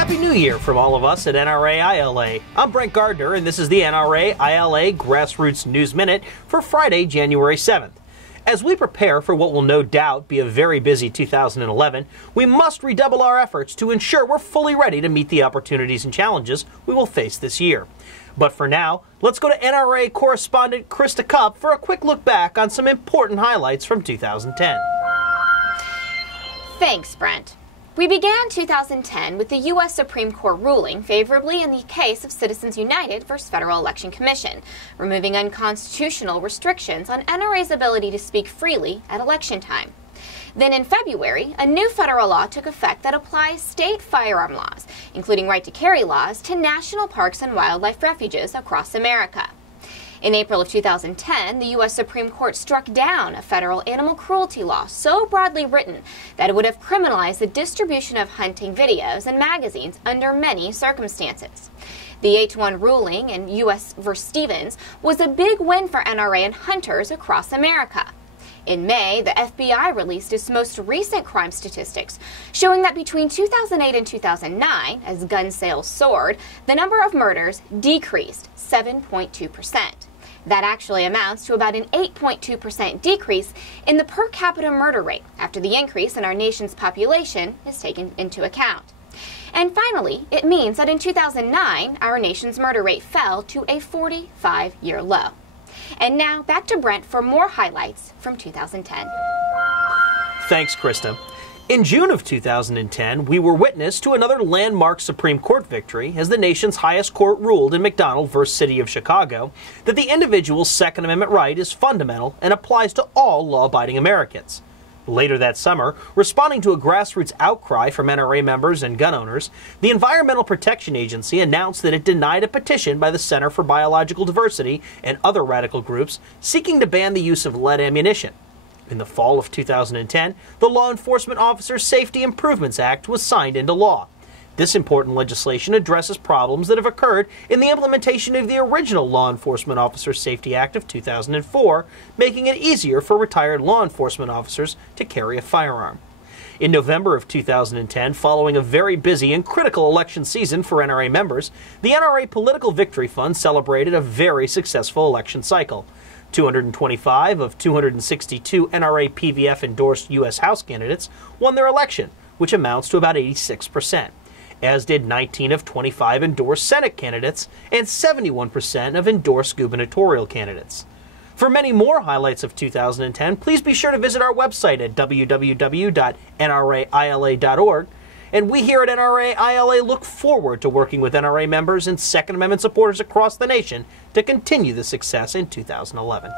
Happy New Year from all of us at NRA-ILA. I'm Brent Gardner, and this is the NRA-ILA Grassroots News Minute for Friday, January 7th. As we prepare for what will no doubt be a very busy 2011, we must redouble our efforts to ensure we're fully ready to meet the opportunities and challenges we will face this year. But for now, let's go to NRA correspondent Krista Kupp for a quick look back on some important highlights from 2010. Thanks, Brent. We began 2010 with the U.S. Supreme Court ruling favorably in the case of Citizens United v. Federal Election Commission, removing unconstitutional restrictions on NRA's ability to speak freely at election time. Then in February, a new federal law took effect that applies state firearm laws, including right-to-carry laws, to national parks and wildlife refuges across America. In April of 2010, the U.S. Supreme Court struck down a federal animal cruelty law so broadly written that it would have criminalized the distribution of hunting videos and magazines under many circumstances. The 8-1 ruling in U.S. v. Stevens was a big win for NRA and hunters across America. In May, the FBI released its most recent crime statistics, showing that between 2008 and 2009, as gun sales soared, the number of murders decreased 7.2%. That actually amounts to about an 8.2% decrease in the per capita murder rate after the increase in our nation's population is taken into account. And finally, it means that in 2009, our nation's murder rate fell to a 45-year low. And now back to Brent for more highlights from 2010. Thanks, Krista. In June of 2010, we were witness to another landmark Supreme Court victory as the nation's highest court ruled in McDonald v. City of Chicago that the individual's Second Amendment right is fundamental and applies to all law-abiding Americans. Later that summer, responding to a grassroots outcry from NRA members and gun owners, the Environmental Protection Agency announced that it denied a petition by the Center for Biological Diversity and other radical groups seeking to ban the use of lead ammunition. In the fall of 2010, the Law Enforcement Officers Safety Improvements Act was signed into law. This important legislation addresses problems that have occurred in the implementation of the original Law Enforcement Officers Safety Act of 2004, making it easier for retired law enforcement officers to carry a firearm. In November of 2010, following a very busy and critical election season for NRA members, the NRA Political Victory Fund celebrated a very successful election cycle. 225 of 262 NRA PVF-endorsed U.S. House candidates won their election, which amounts to about 86%, as did 19 of 25 endorsed Senate candidates and 71% of endorsed gubernatorial candidates. For many more highlights of 2010, please be sure to visit our website at www.nraila.org. And we here at NRA-ILA look forward to working with NRA members and Second Amendment supporters across the nation to continue the success in 2011.